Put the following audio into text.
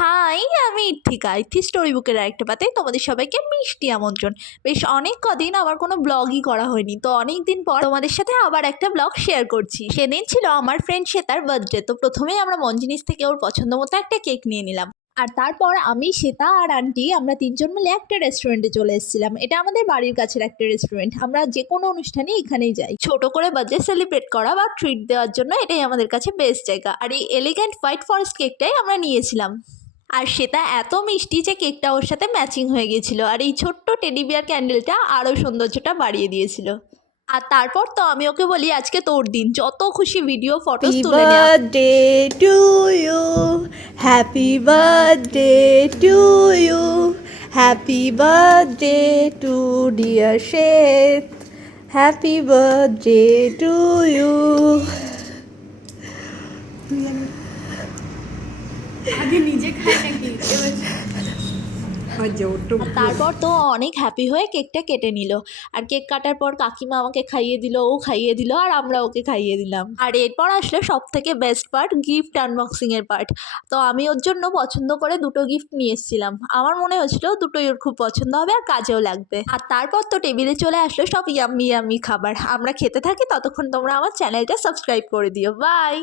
High, আমি ইথিকা। ইথি story বুকের আরেকটা পাতায় তোমাদের সবাইকে মিষ্টি আমন্ত্রণ। বেশ অনেক কদিন আমার কোনো ব্লগই করা হয়নি, তো অনেক দিন পর তোমাদের সাথে আবার একটা ব্লগ শেয়ার করছি। সেদিন ছিল আমার ফ্রেন্ড শ্বেতার বার্থডে, তো প্রথমেই আমরা মঞ্জিনিস থেকে ওর পছন্দ মতো একটা কেক নিয়ে নিলাম। আর তারপর আমি, শ্বেতা আর আন্টি আমরা তিনজন মিলে একটা রেস্টুরেন্টে চলে এসেছিলাম। এটা আমাদের বাড়ির কাছের একটা রেস্টুরেন্ট। আমরা যে কোনো অনুষ্ঠানে এখানেই যাই। ছোট করে বার্থডে সেলিব্রেট করা বা ট্রিট দেওয়ার জন্য এটাই আমাদের কাছে বেস্ট জায়গা। আর এই এলিগ্যান্ট হোয়াইট ফরেস্ট কেকটাই আমরা নিয়েছিলাম। আর সেটা এত মিষ্টি যে কেকটা ওর সাথে ম্যাচিং হয়ে গিয়েছিল, আর এই ছোট্ট টেডি বিয়ার ক্যান্ডেলটা আরও সৌন্দর্যটা বাড়িয়ে দিয়েছিল। আর তারপর তো আমি ওকে বলি আজকে তোর দিন, যত খুশি ভিডিও ফটো তুলে নেওয়া। Birthday to you, happy birthday to you, happy birthday to dear শেত, হ্যাপি বার্থডে টু ইউ। আগে নিজে খাই নাকি আর তারপর তো অনেক হ্যাপি হয়ে কেকটা কেটে নিল। আর কেক কাটার পর কাকিমা আমাকে খাইয়ে দিল, ও খাইয়ে দিল, আর আমরা ওকে খাইয়ে দিলাম। আর এরপর আসলে সব থেকে বেস্ট পার্ট, গিফট আনবক্সিংয়ের পার্ট। তো আমি ওর জন্য পছন্দ করে দুটো গিফট নিয়ে এসেছিলাম। আমার মনে হয়েছিল দুটোই ওর খুব পছন্দ হবে আর কাজেও লাগবে। আর তারপর তো টেবিলে চলে আসলো সব ইয়াম্মি ইয়াম্মি খাবার। আমরা খেতে থাকি, ততক্ষণ তোমরা আমার চ্যানেলটা সাবস্ক্রাইব করে দিও। বাই।